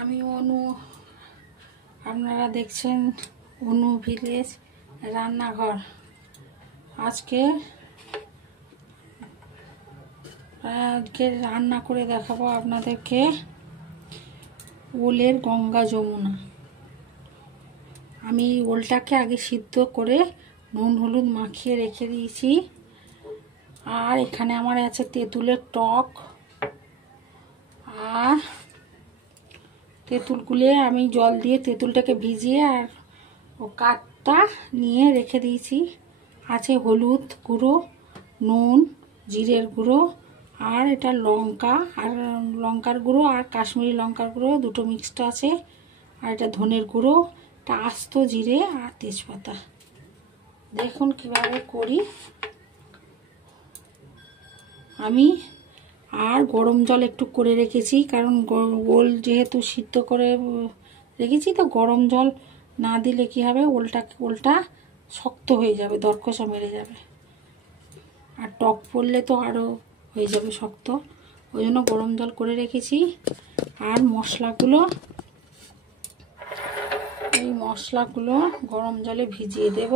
আমি অনু, আপনারা দেখছেন অনু ভিলেজ রান্নাঘর। আজকে রান্না করে দেখাবো আপনাদেরকে ওলের গঙ্গা যমুনা। আমি ওলটাকে আগে সিদ্ধ করে নুন হলুদ মাখিয়ে রেখে দিয়েছি। আর এখানে আমার আছে তেঁতুলের টক, আর তেঁতুলগুলো আমি জল দিয়ে তেঁতুলটাকে ভিজিয়ে আর ও কাঠটা নিয়ে রেখে দিয়েছি। আছে হলুদ গুঁড়ো, নুন, জিরের গুঁড়ো, আর এটা লঙ্কা আর লঙ্কার গুঁড়ো আর কাশ্মীরি লঙ্কার গুঁড়ো দুটো মিক্সড আছে। আর এটা ধনের গুঁড়ো, এটা আস্ত জিরে আর তেজপাতা। দেখুন কিভাবে করি আমি। আর গরম জল একটু করে রেখেছি, কারণ ওল যেহেতু সিদ্ধ করে রেখেছি, তো গরম জল না দিলে কি হবে, ওলটা শক্ত হয়ে যাবে, দরকষা মেরে যাবে। আর টক পড়লে তো আরও হয়ে যাবে শক্ত, ওই জন্য গরম জল করে রেখেছি। আর এই মশলাগুলো গরম জলে ভিজিয়ে দেব।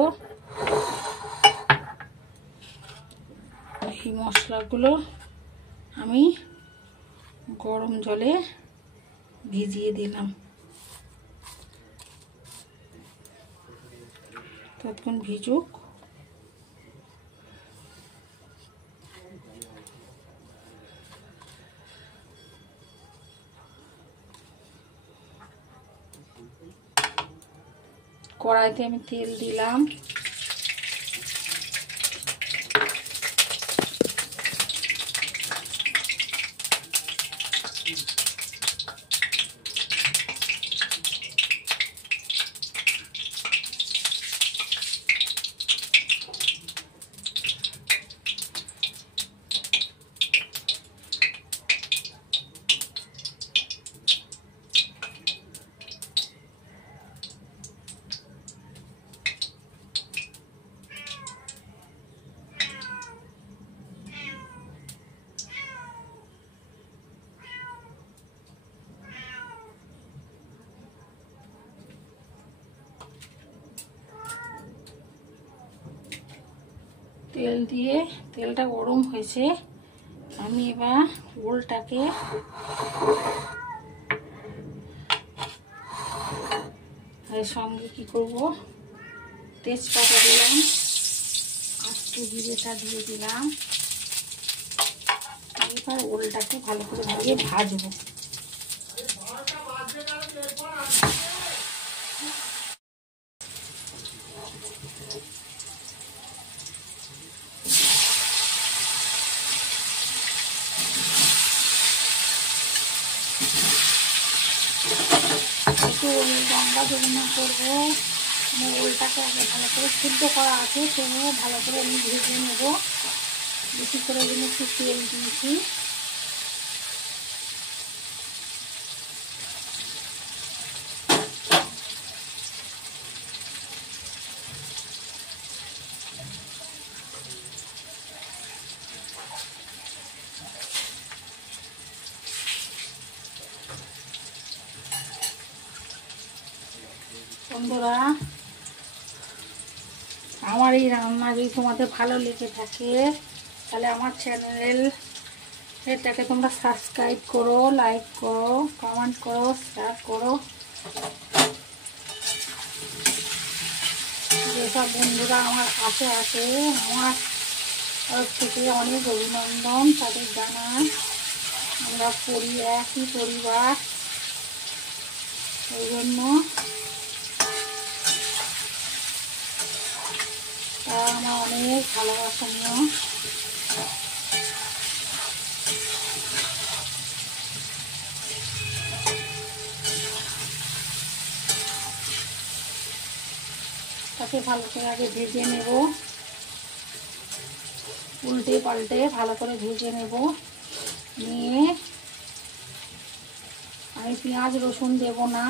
এই মশলাগুলো আমি গরম জলে ভিজিয়ে দিলাম, ততক্ষণ ভিজুক। কড়াইতে আমি তেল দিলাম, তেল দিয়ে তেলটা গরম হয়েছে। আমি এবার ওলটাকে এর সঙ্গে কি করব, তেজপাতা দিলাম, আস্ত জিরেটা দিয়ে দিলাম। এবার ওলটাকে ভালো করে দিয়ে ভাজবো। একটু গঙ্গা যমুনা করবো, ওলটাকে আগে ভালো করে সিদ্ধ করা আছে, তবুও ভালো করে আমি ভেজে নেব। বেশি করে একটু তেল দিয়েছি। বন্ধুরা, আমার এই রান্না যদি তোমাদের ভালো লেগে থাকে, তাহলে আমার এটাকে তোমরা সাবস্ক্রাইব করো, লাইক করো, কমেন্ট করো, শেয়ার করো। যেসব বন্ধুরা আমার পাশে আছে, আমার তরফ থেকে অনেক অভিনন্দন তাদের জানাই। আমরা একই পরিবার, ওই জন্য তারা আমার অনেক ভালোবাসা নিও। তাকে ভালো করে আগে ভেজে নেব, উল্টে পাল্টে ভালো করে ভেজে নেব। নিয়ে আমি পেঁয়াজ রসুন দেব না।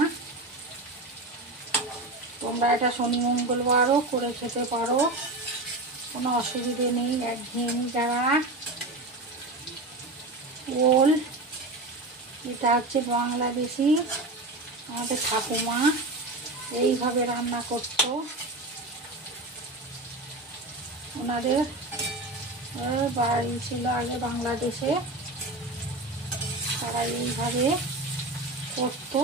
তোমরা এটা শনি মঙ্গলবারও করে খেতে পারো, কোনো অসুবিধে নেই। একঘেয়েমি যারা ওল, এটা হচ্ছে বাংলাদেশি আমাদের ঠাকুমা এইভাবে রান্না করতো। ওনাদের বাড়ি ছিল আগে বাংলাদেশে, তারা এইভাবে করতো।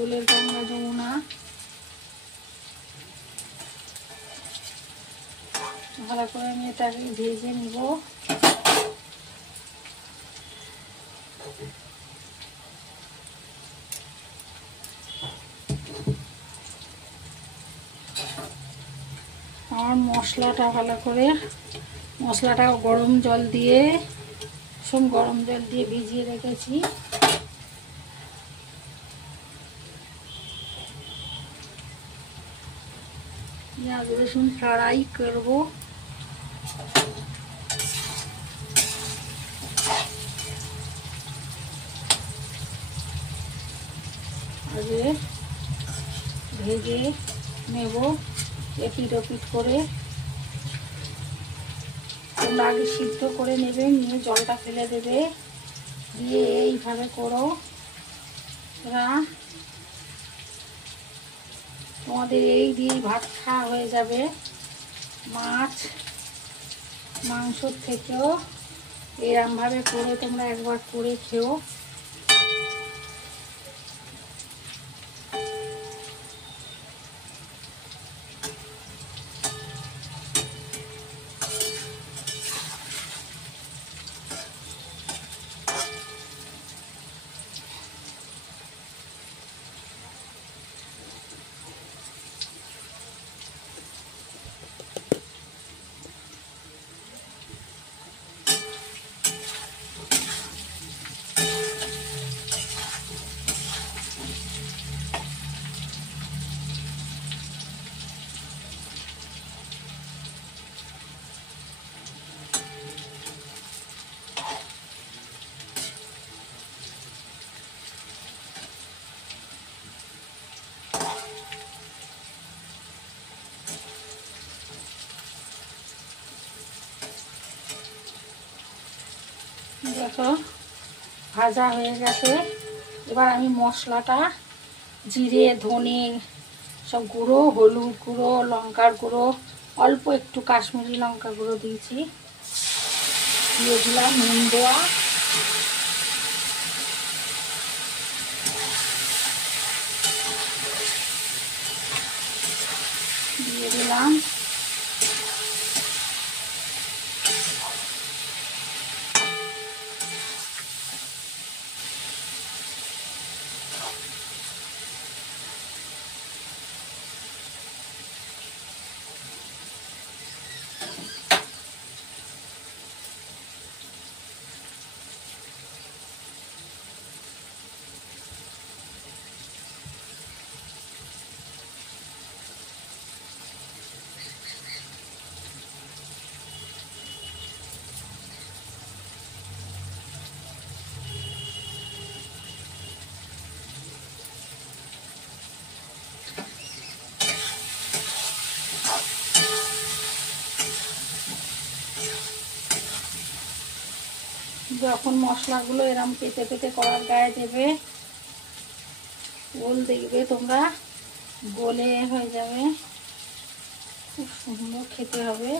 উলের গঙ্গা যমুনা ভালো করে আমি এটাকে ভেজে নিব। আমার মশলাটা ভালো করে গরম জল দিয়ে ভিজিয়ে রেখেছি। পেঁয়াজ রসুন ফ্রাই করব। আগে ভেজে নেব এপিট ওপিট করে। তোমরা আগে সিদ্ধ করে নেবে, নিয়ে জলটা ফেলে দেবে, দিয়ে এইভাবে করো। তোমাদের এই দিয়ে ভাত খাওয়া হয়ে যাবে। মাছ মাংসর থেকেও এরমভাবে করে তোমরা একবার করে খেও। দেখো ভাজা হয়ে গেছে। এবার আমি মশলাটা জিরে ধনে সব গুঁড়ো, হলুদ গুঁড়ো, লঙ্কার গুঁড়ো, অল্প একটু কাশ্মীরি লঙ্কা গুঁড়ো দিয়েছি, দিয়ে দিলাম নুন দেওয়া। দিয়ে দিলাম যখন মশলাগুলো এরম পেতে পেতে করার গায়ে দেবে, গোল দেখবে তোমরা গোলে হয়ে যাবে, খুব সুন্দর খেতে হবে।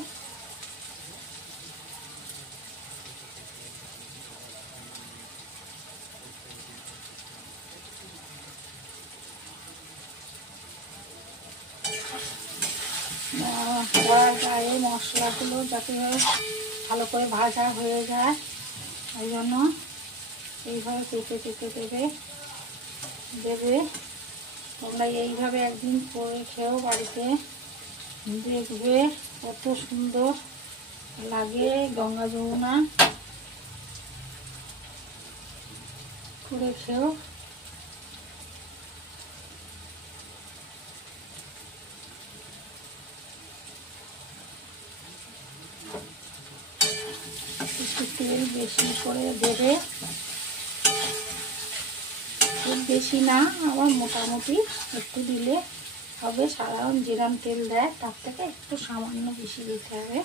কড়ার গায়ে মশলাগুলো যাতে ভালো করে ভাজা হয়ে যায়, ওই জন্য এইভাবে পেতে পেতে দেবে। তোমরা এইভাবে একদিন করে খেও বাড়িতে, দেখবে কত সুন্দর লাগে। গঙ্গা যমুনা করে খেও। একটু তেল বেশি করে দেবে, খুব বেশি না, আবার মোটামুটি একটু দিলে হবে, সাধারণ যেরকম তেল দেয় তার থেকে একটু সামান্য বেশি দিতে হবে।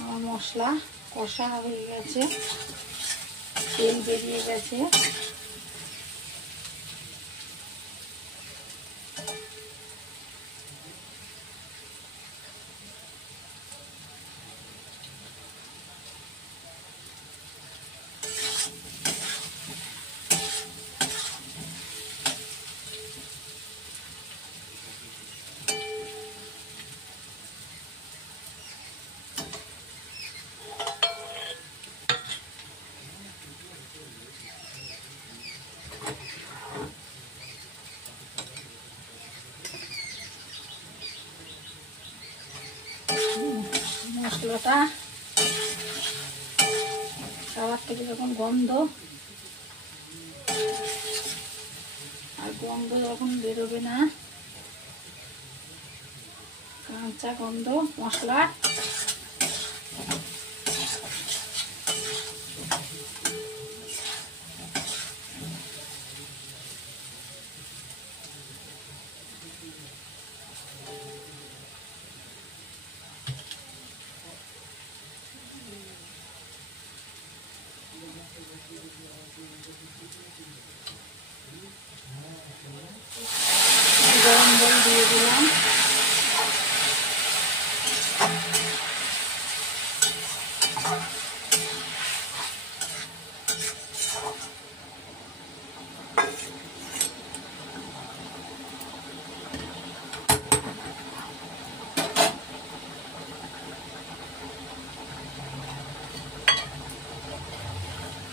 আমার মশলা কষা হয়ে গেছে, তেল বেরিয়ে গেছে। মশলাটা খাবার থেকে যখন গন্ধ আর গন্ধ যখন বেরোবে না, কাঁচা গন্ধ মশলা, গরম জল দিয়ে দিলাম।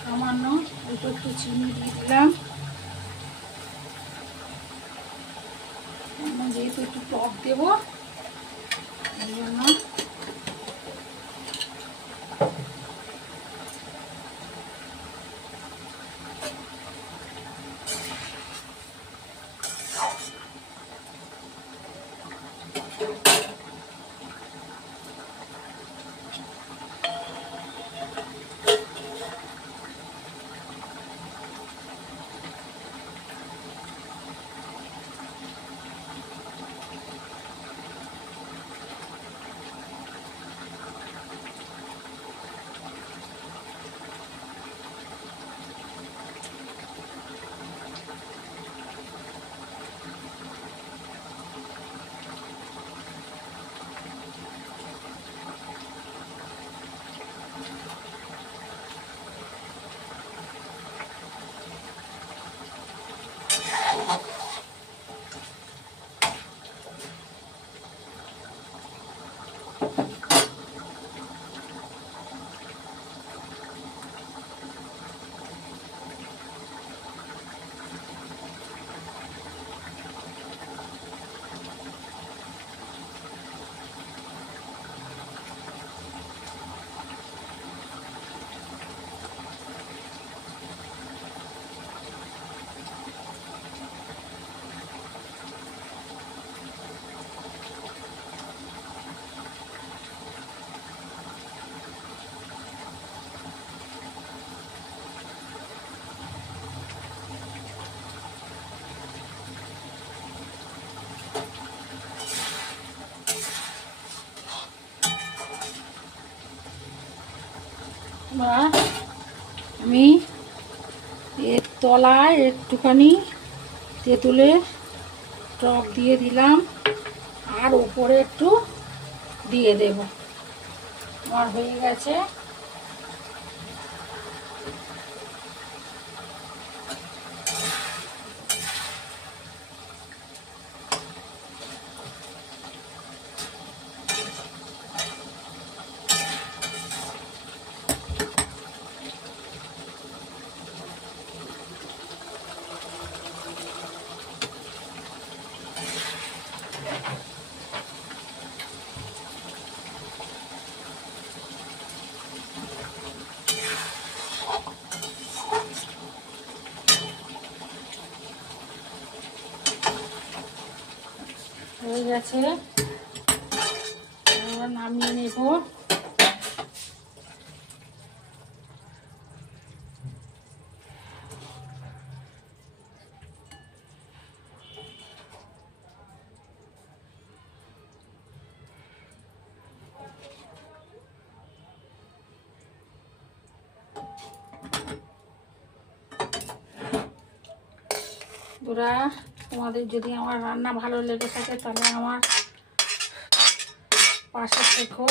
সামান্য একটু চিনি দিয়ে দিলাম, যেহেতু একটু টক দেবো এই জন্য। আমি এর তলায় একটুখানি তেঁতুলের টক দিয়ে দিলাম, আর উপরে একটু দিয়ে দেব। আমার হয়ে গেছে। হয়ে গেছে, এবার নামিয়ে নেব। বন্ধুরা, তোমাদের যদি আমার রান্না ভালো লেগে থাকে তাহলে আমার পাশে থেকো,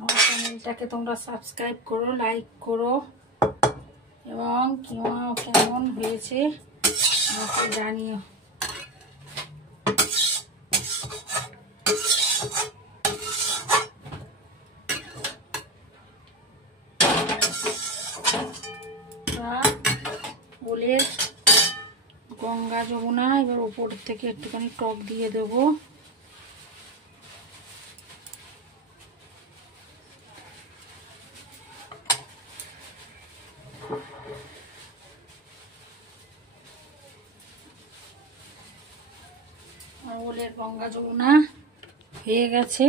আমার চ্যানেলটাকে তোমরা সাবস্ক্রাইব করো, লাইক করো এবং কেমন হয়েছে আমাকে জানিও। ওলের গঙ্গা যমুনা, এবার উপর থেকে একটুখানি টক দিয়ে দেবো। আর ওলের গঙ্গা যমুনা হয়ে গেছে।